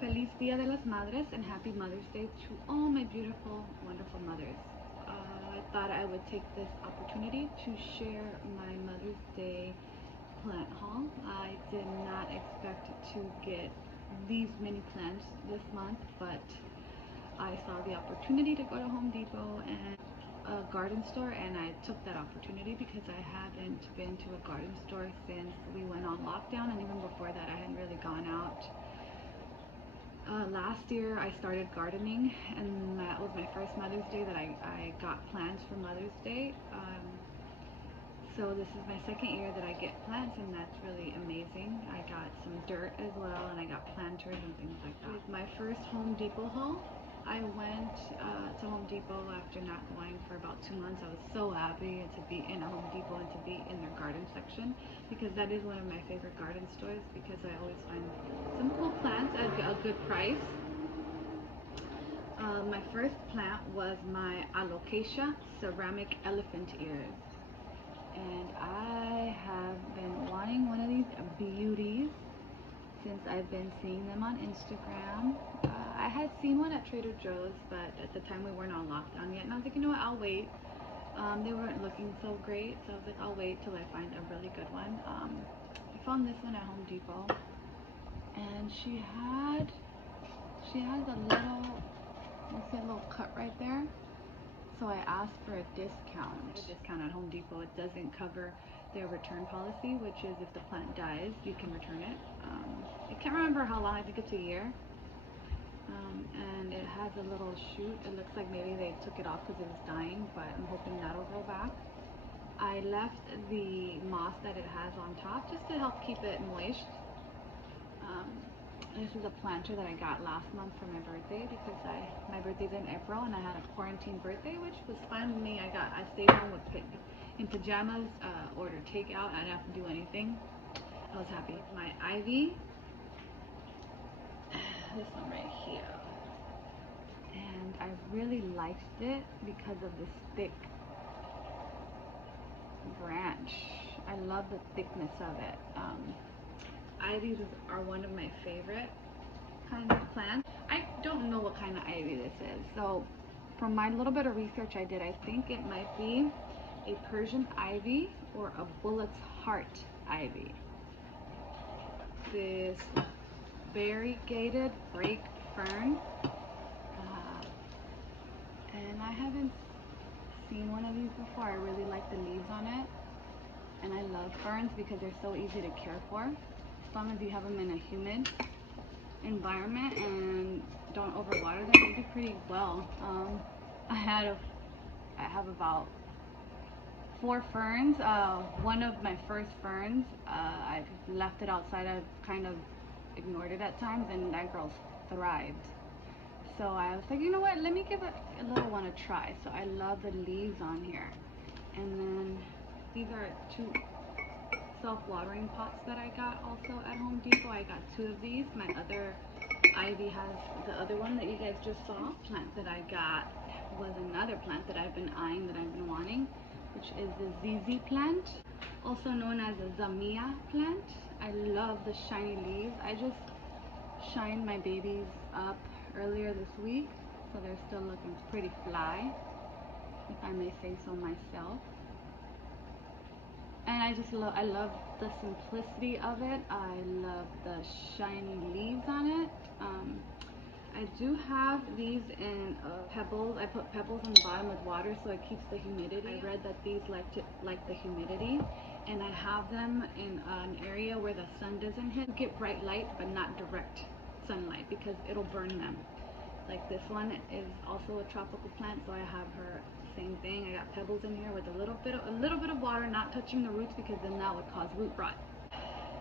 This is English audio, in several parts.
Feliz Dia de las Madres and happy Mother's Day to all my beautiful, wonderful mothers. I thought I would take this opportunity to share my Mother's Day plant haul. I did not expect to get these many plants this month, but I saw the opportunity to go to Home Depot and a garden store, and I took that opportunity because I haven't been to a garden store since we went on lockdown, and even before that I hadn't really gone out. Last year I started gardening, and that was my first Mother's Day that I got plants for Mother's Day. So this is my second year that I get plants, and that's really amazing. I got some dirt as well, and I got planters and things like that. With my first Home Depot haul, I went to Home Depot after not going for about 2 months. I was so happy to be in a Home Depot and to be in their garden section, because that is one of my favorite garden stores, because I always find some cool plants at a good price. My first plant was my Alocasia ceramic elephant ears, and I have been wanting one of these beauties since I've been seeing them on Instagram. I had seen one at Trader Joe's, but at the time we weren't on lockdown yet, and I was like, you know what, I'll wait. They weren't looking so great, so I was like, I'll wait till I find a really good one. I found this one at Home Depot, and she has a little, you see a little cut right there. So I asked for a discount. A discount at Home Depot. It doesn't cover their return policy, which is if the plant dies, you can return it. I can't remember how long. I think it's a year. And it has a little shoot. It looks like maybe they took it off because it was dying, but I'm hoping that'll grow back. I left the moss that it has on top just to help keep it moist. This is a planter that I got last month for my birthday, because my birthday's in April and I had a quarantine birthday, which was fine with me. I stayed home in pajamas, ordered takeout. I didn't have to do anything. I was happy. My ivy, this one right here, and I really liked it because of this thick branch. I love the thickness of it. Ivies are one of my favorite kinds of plants. I don't know what kind of ivy this is, so from my little bit of research I did, I think it might be a Persian ivy or a bullock's heart ivy. This variegated brake fern, and I haven't seen one of these before. I really like the leaves on it, and I love ferns because they're so easy to care for. As long as you have them in a humid environment and don't overwater them, they do pretty well. I have about 4 ferns. One of my first ferns, I've left it outside. I've kind of ignored it at times, and that girl's thrived. So I was like, you know what, let me give a little one a try. So I love the leaves on here. And then these are 2 self-watering pots that I got also at Home Depot. I got 2 of these. My other ivy has the other one that you guys just saw. Plant that I got was another plant that I've been eyeing, that I've been wanting, which is the ZZ plant, also known as a Zamia plant. I love the shiny leaves. I just shined my babies up earlier this week, so they're still looking pretty fly, if I may say so myself. And I love the simplicity of it. I love the shiny leaves on it. I do have these in pebbles. I put pebbles in the bottom with water so it keeps the humidity. I read that these like the humidity, and I have them in an area where the sun doesn't hit. You get bright light, but not direct sunlight, because it'll burn them. Like this one is also a tropical plant, so I have her same thing. I got pebbles in here with a little bit of water, not touching the roots, because then that would cause root rot.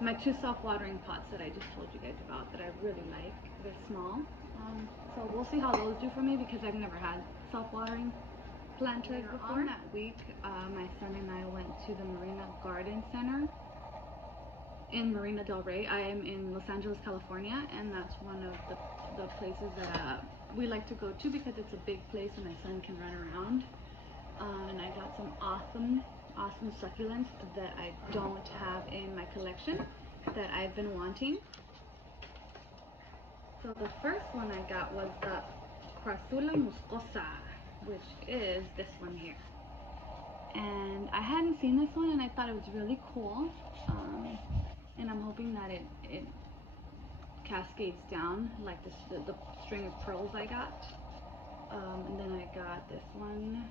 My 2 self-watering pots that I just told you guys about that I really like, they're small. So we'll see how those do for me, because I've never had self-watering planters before. On that week, my son and I went to the Marina Garden Center in Marina Del Rey. I am in Los Angeles, California, and that's one of the places that we like to go to, because it's a big place and my son can run around. And I got some awesome succulents that I don't have in my collection that I've been wanting. So the first one I got was the Crassula muscosa, which is this one here. And I hadn't seen this one, and I thought it was really cool. And I'm hoping that it cascades down like the string of pearls I got. And then I got this one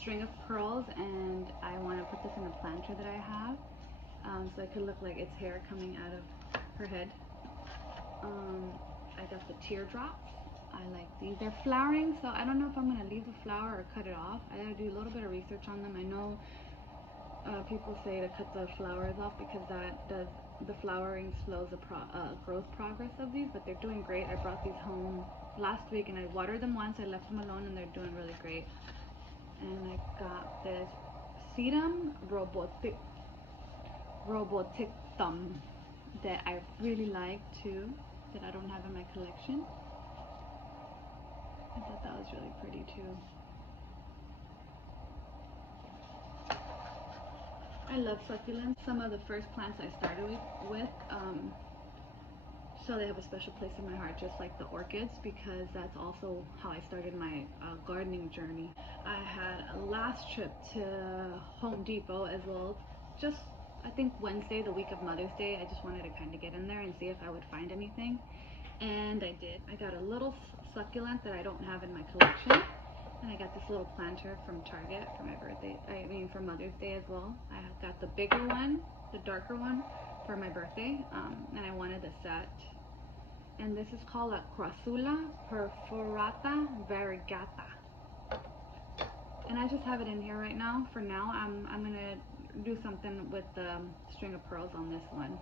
string of pearls, and I want to put this in a planter that I have, so it could look like it's hair coming out of her head. I got the teardrops. I like these. They're flowering, so I don't know if I'm going to leave the flower or cut it off. I gotta do a little bit of research on them. I know people say to cut the flowers off because that does, the flowering slows the growth progress of these, but they're doing great. I brought these home last week and I watered them once. I left them alone and they're doing really great. And I got this Sedum roboticum that I really like too, that I don't have in my collection. I thought that was really pretty too. I love succulents. Some of the first plants I started with, so they have a special place in my heart, just like the orchids, because that's also how I started my gardening journey. I had a last trip to Home Depot as well, just I think Wednesday, the week of Mother's Day. I just wanted to kind of get in there and see if I would find anything, and I did. I got a little succulent that I don't have in my collection, and I got this little planter from Target for my birthday, for Mother's Day as well. I got the bigger one, the darker one, for my birthday, and I wanted the set. And this is called a Crassula perforata variegata. And I just have it in here right now. For now, I'm gonna do something with the string of pearls on this one.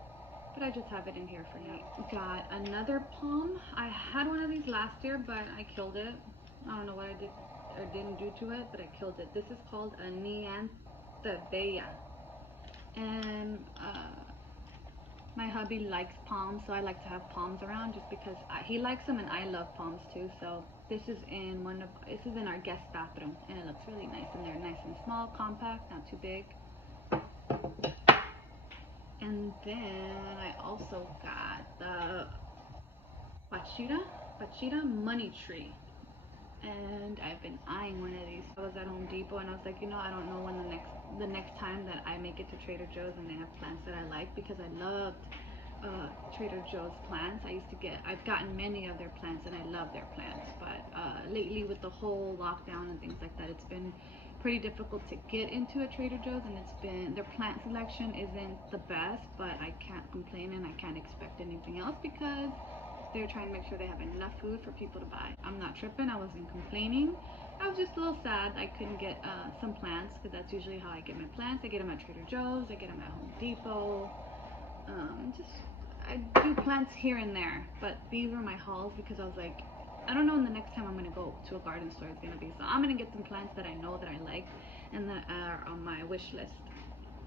But I just have it in here for now. Got another palm. I had one of these last year, but I killed it. I don't know what I did or didn't do to it, but I killed it. This is called a Nyanthebea. And my hubby likes palms, so I like to have palms around just because he likes them and I love palms too. So this is in our guest bathroom, and it looks really nice in there, nice and small, compact, not too big. And then I also got the Pachita money tree. And I've been eyeing one of these. I was at Home Depot and I was like, you know, I don't know when the next time that I make it to Trader Joe's and they have plants that I like, because I loved Trader Joe's plants. I've gotten many of their plants and I love their plants, but lately with the whole lockdown and things like that, it's been pretty difficult to get into a Trader Joe's, and their plant selection isn't the best, but I can't complain and I can't expect anything else because they're trying to make sure they have enough food for people to buy. I'm not tripping. I wasn't complaining. I was just a little sad I couldn't get some plants, because that's usually how I get my plants. I get them at Trader Joe's. I get them at Home Depot. I do plants here and there, but these were my hauls because I was like, I don't know when the next time I'm going to go to a garden store is going to be. So I'm going to get some plants that I know that I like and that are on my wish list.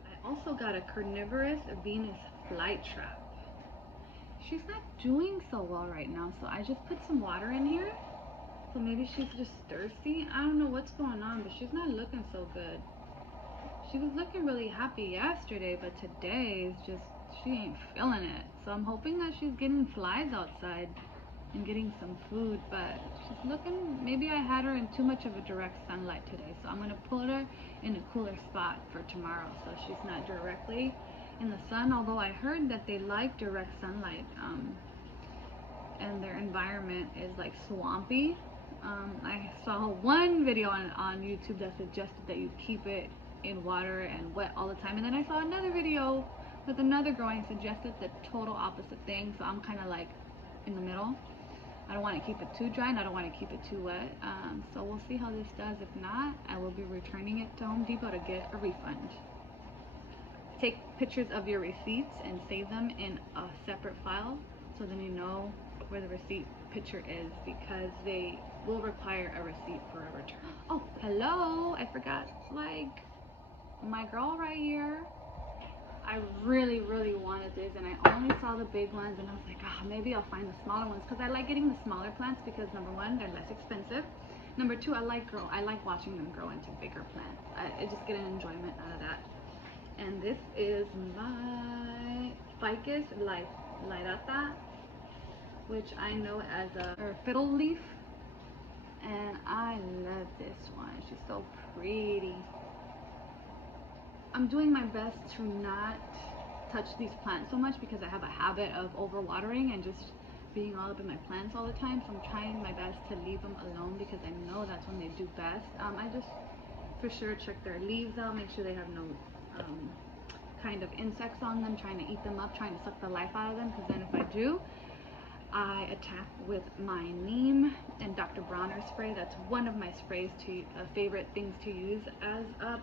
I also got a carnivorous Venus flytrap. She's not doing so well right now, so I just put some water in here. So maybe she's just thirsty. I don't know what's going on, but she's not looking so good. She was looking really happy yesterday, but today is just, she ain't feeling it. So I'm hoping that she's getting flies outside and getting some food, but she's looking, maybe I had her in too much of a direct sunlight today. So I'm going to put her in a cooler spot for tomorrow so she's not directly in the sun, although I heard that they like direct sunlight, and their environment is like swampy. I saw one video on YouTube that suggested that you keep it in water and wet all the time, and then I saw another video with another growing suggested the total opposite thing. So I'm kind of like in the middle. I don't want to keep it too dry and I don't want to keep it too wet, so we'll see how this does. If not, I will be returning it to Home Depot to get a refund. Take pictures of your receipts and save them in a separate file, so then you know where the receipt picture is, because they will require a receipt for a return. Oh, hello, I forgot, like, my girl right here, I really wanted this, and I only saw the big ones, and I was like, maybe I'll find the smaller ones, because I like getting the smaller plants because number one, they're less expensive. Number two, I like watching them grow into bigger plants. I just get an enjoyment out of that. And this is my Ficus lyrata. which I know as a fiddle leaf, and I love this one. She's so pretty. I'm doing my best to not touch these plants so much because I have a habit of overwatering and just being all up in my plants all the time, so I'm trying my best to leave them alone because I know that's when they do best. I just for sure check their leaves out, make sure they have no kind of insects on them trying to eat them up, trying to suck the life out of them, because then if I do, I attack with my neem and Dr. Bronner spray. That's one of my sprays favorite things to use as a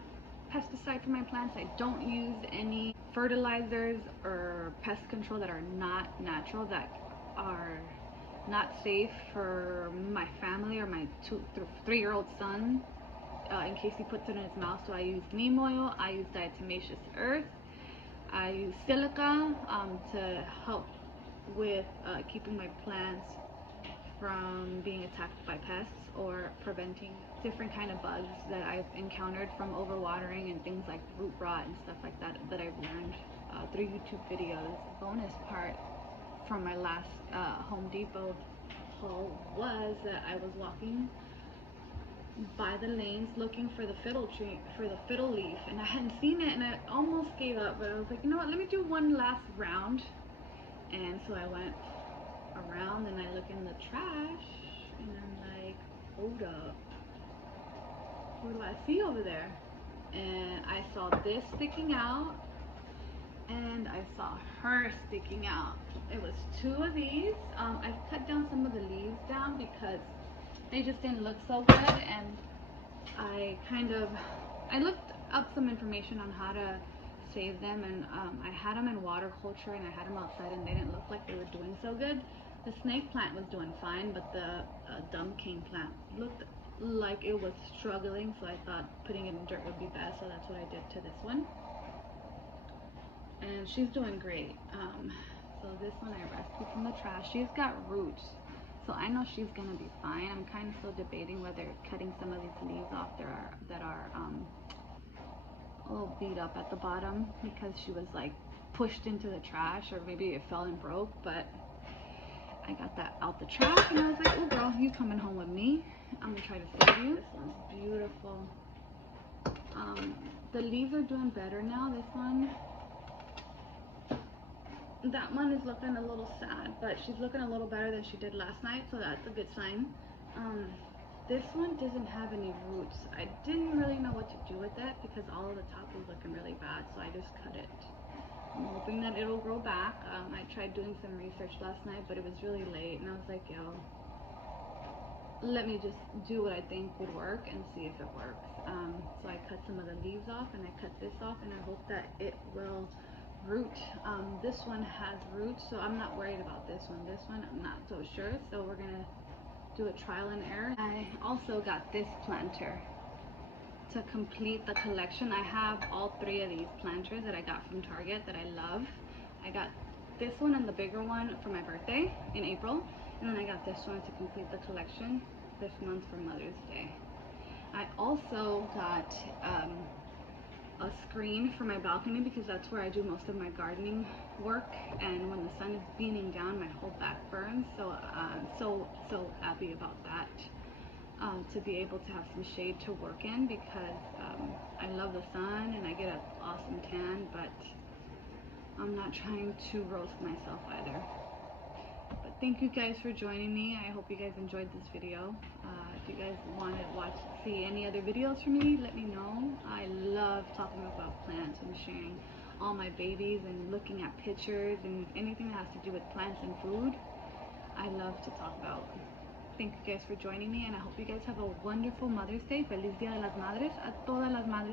pesticide for my plants. I don't use any fertilizers or pest control that are not natural, that are not safe for my family or my 3-year-old son, in case he puts it in his mouth. So I use neem oil, I use diatomaceous earth, I use silica to help with keeping my plants from being attacked by pests or preventing different kind of bugs that I've encountered from overwatering and things like root rot and stuff like that that I've learned through YouTube videos. Bonus part from my last Home Depot haul was that I was walking by the lanes looking for the fiddle tree, for the fiddle leaf, and I hadn't seen it, and I almost gave up, but I was like, you know what, let me do one last round. And so I went around and I look in the trash and I'm like, hold up, what do I see over there? And I saw this sticking out and I saw her sticking out. It was 2 of these. I cut down some of the leaves down because they just didn't look so good, and I looked up some information on how to save them, and I had them in water culture and I had them outside and they didn't look like they were doing so good. The snake plant was doing fine, but the dumb cane plant looked like it was struggling, so I thought putting it in dirt would be best, so that's what I did to this one. And she's doing great. So this one I rescued from the trash. She's got roots, so I know she's gonna be fine. I'm kind of still debating whether cutting some of these leaves off that are a little beat up at the bottom because she was like pushed into the trash, or maybe it fell and broke, but I got that out the trash and I was like, oh girl, you coming home with me. I'm gonna try to save you. This one's beautiful. The leaves are doing better now. This one, that one is looking a little sad, but she's looking a little better than she did last night, so that's a good sign. This one doesn't have any roots. I didn't really know what to do with it because all of the top was looking really bad, so I just cut it. I'm hoping that it'll grow back. I tried doing some research last night, but it was really late, and I was like, yo, let me just do what I think would work and see if it works. So I cut some of the leaves off and I cut this off, and I hope that it will root. This one has roots, so I'm not worried about this one. This one I'm not so sure, so we're gonna do a trial and error. I also got this planter to complete the collection. I have all 3 of these planters that I got from Target that I love. I got this one and the bigger one for my birthday in April, and then I got this one to complete the collection this month for Mother's Day. I also got a screen for my balcony because that's where I do most of my gardening work, and when the sun is beaming down, my whole back burns, so I'm so happy about that, to be able to have some shade to work in, because I love the sun and I get an awesome tan, but I'm not trying to roast myself either. But thank you guys for joining me. I hope you guys enjoyed this video. If you guys want to see any other videos from me, let me know. I love talking about plants and sharing all my babies and looking at pictures and anything that has to do with plants and food. I love to talk about. Thank you guys for joining me, and I hope you guys have a wonderful Mother's Day. Feliz Día de las Madres a todas las madres.